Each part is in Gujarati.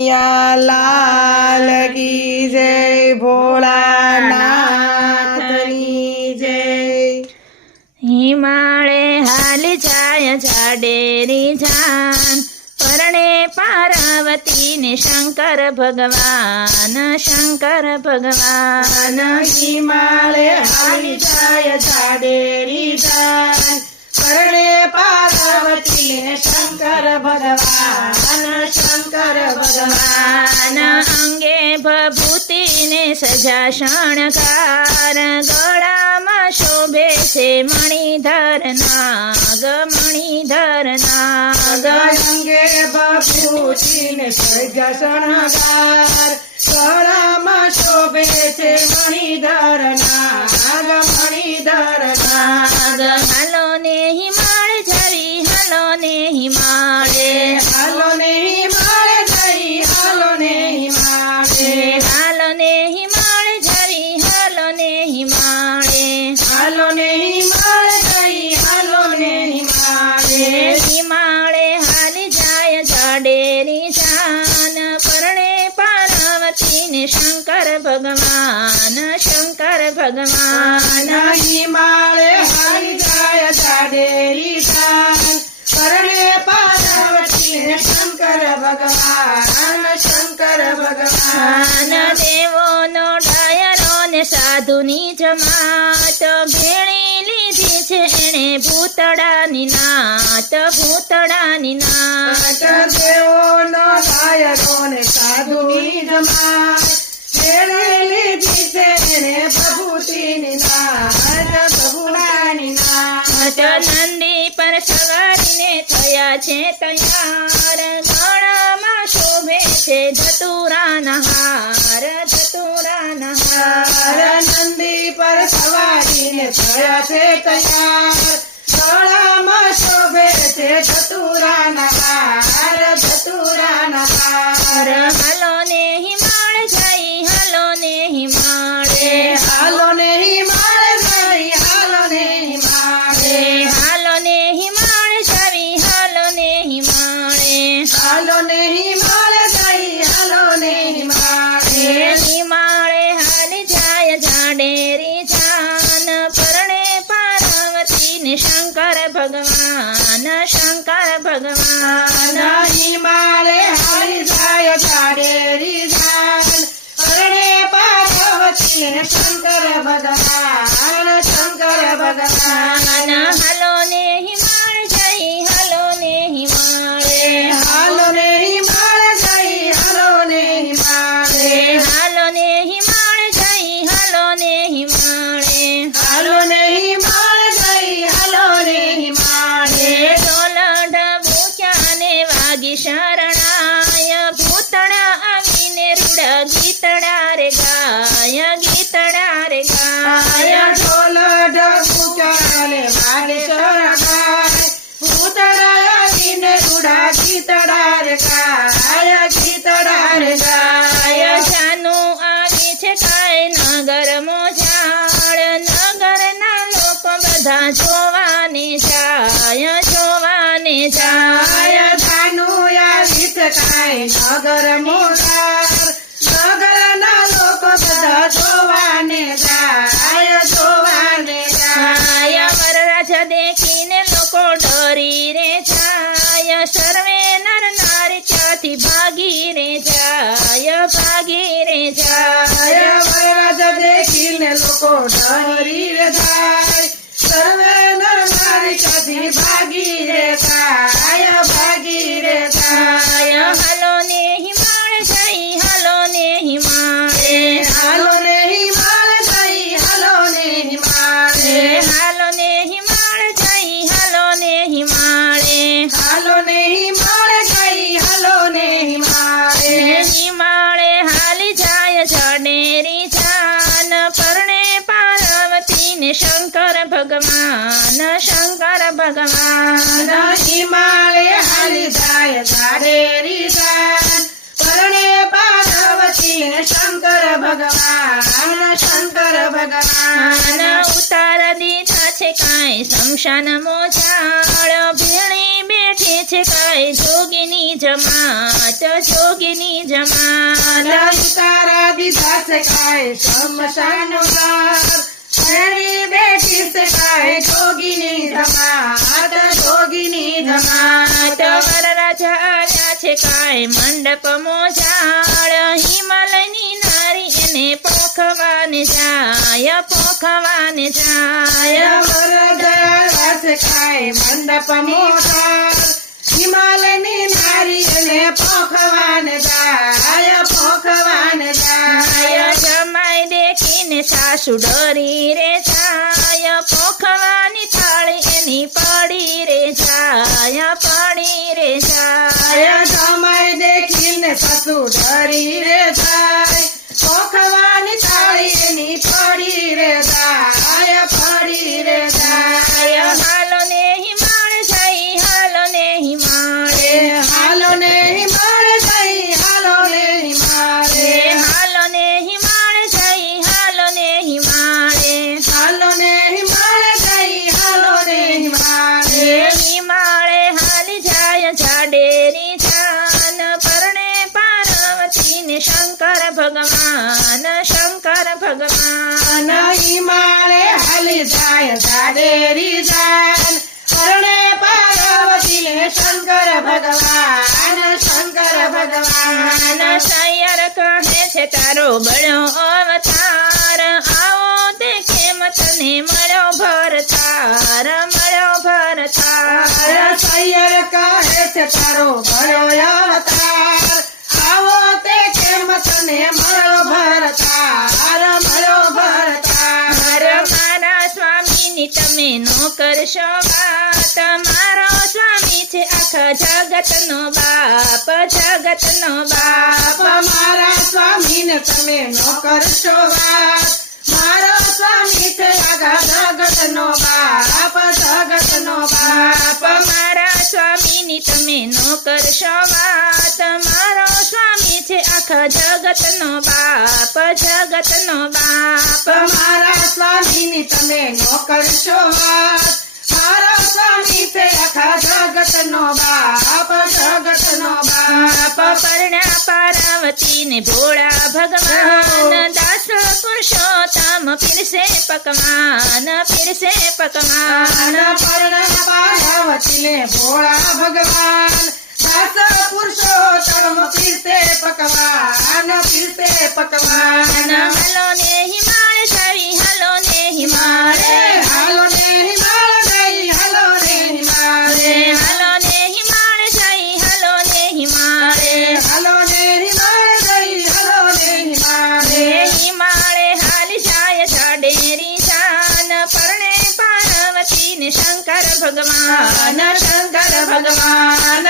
કનૈયા લાલ કી જય ભોળાનાથની જય હિમાળે હાલ જાય જાડેરી જાન પરણે પાર્વતી ને શંકર ભગવાન શંકર ભગવાન હિમાળે હાલી જાય જાડેરી પરણે પાર્વતી શંકર ભગવાન શંકર ભગવાન. અંગે ભભૂતિને સજા શણકાર ગળામાં શોભે છે મણિધર નાગ મણિધર નાગ. અંગે ભભૂતિને સજા શણકાર ગળામાં શોભે છે મણિધર નાગ ને શંકર ભગવાન શંકર ભગવાન. હિમાળે હરી જાય જાડેરી પરણે પાર્વતી ને શંકર ભગવાન શંકર ભગવાન. દેવો દેવોનો ડાયરો ને સાધુની જમા. ભૂતડાની નાત ભૂતડાની નાત. દેવોનો ગાયકો ને સાધુની જમાત મેળવી લીધી પ્રભુતિની નાત પ્રભુરાની નાત નંદી પર સવારીને થયા છે તૈયાર. ગળામાં શોભે છે ધતુરાના હાર ધતુરાના હાર. નંદી પર સવારીને થયા છે તૈયાર. ગળામાં શોભે છે ધતુરાના હાર ધતુરાના હાર. પાર્વતી ને શંકર ભગવાન નગર મોરાર. નગર ના લોકો બધા જોવાને જાય જોવાને જાય. જાય વરરાજ દેખીને લોકો ડરી રે જાય. સર્વે નર નારી ત્યાંથી ભાગી રે જાય. ભગવાન. ઉતાર દીધા છે કાંઈ શમશાન મોજાળ ભીણી બેઠી છે કાય જોગીની જમાત જોગીની જમાત. લઈ દીધા છે કાંઈ શમશાન બેઠી છે જોગીની જમાત જોગીની જમાત. વર રાજા આવ્યા છે કાંઈ મંડપ એને પોખવાને જાય પોખવાને જાય વરદાર ખાય મંડપ મોટાર હિમાલયની નારી અને પોખવાન જાય પોખવાન જાય જમાઈ દેખીને સાસુ ડરી રે જાય પોખવાની થાળી એની પડી રે જાય જાડેરી પરણે પાર્વતીને શંકર ભગવાન શંકર ભગવાન મારે હાલી જાય જાડેરી જાન પરણે પાર્વતીને શંકર ભગવાન શંકર ભગવાન સૈયર કહે છે તારો બળો અવતાર કેમ તને મળો ભરતાર મળો ભરતાર મારા સ્વામીની તમે નો કરશો વાત. મારો સ્વામી છે આખા જગતનો બાપ જગતનો બાપ. મારા સ્વામીને તમે નો કરશો વાત. મારો સ્વામી છે આખા જગતનો બાપ જગતનો બાપ. મારા સ્વામીની તમે નો કરશો વાત જગતનો બાપ જગતનો બાપ. મારા સ્વામીની તમે નો કરશો વાત. મારો સ્વામી છે આખા જગતનો બાપ જગતનો બાપ. બાપ પરણ્યા પાર્વતી ને ભોળા ભગવાન. દાસ પુરુષોત્તમ પીરસે પકવાન પીરસે પકવાન. પર્ણ પાર્વતીને ભોળા ભગવાન. દાસ પુરુષોત્તમ પીરસે પકવાન પીરસે પકવાન હલો ને હિમાળ સવી હલો ને હિમાળ હલો ને હિમાળ ગઈ હલો ને હિમાળ હલો ને હિમાળ જઈ હલો ને હિમાળ હલો ને હિમાળ ગઈ હલો ને હિમાળ હિમાળે હાલી જાય જાડેરી શાન પરણે પાર્વતી ને શંકર ભગવાન શંકર ભગવાન.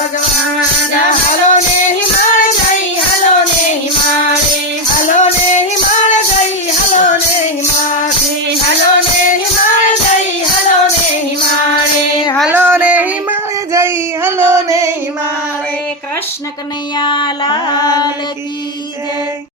ભગવાન. હાલો ને હિમાળ ગઈ હાલો ને હિમાળે. હાલો ને હિમાળ ગઈ હાલો ને હિમાળે. હાલો ને હિમાળ ગઈ હાલો ને હિમાળે. હાલો ને હિમાળ જઈ હાલો ને હિમાળે. કૃષ્ણ કનૈયા લાલ કી જય.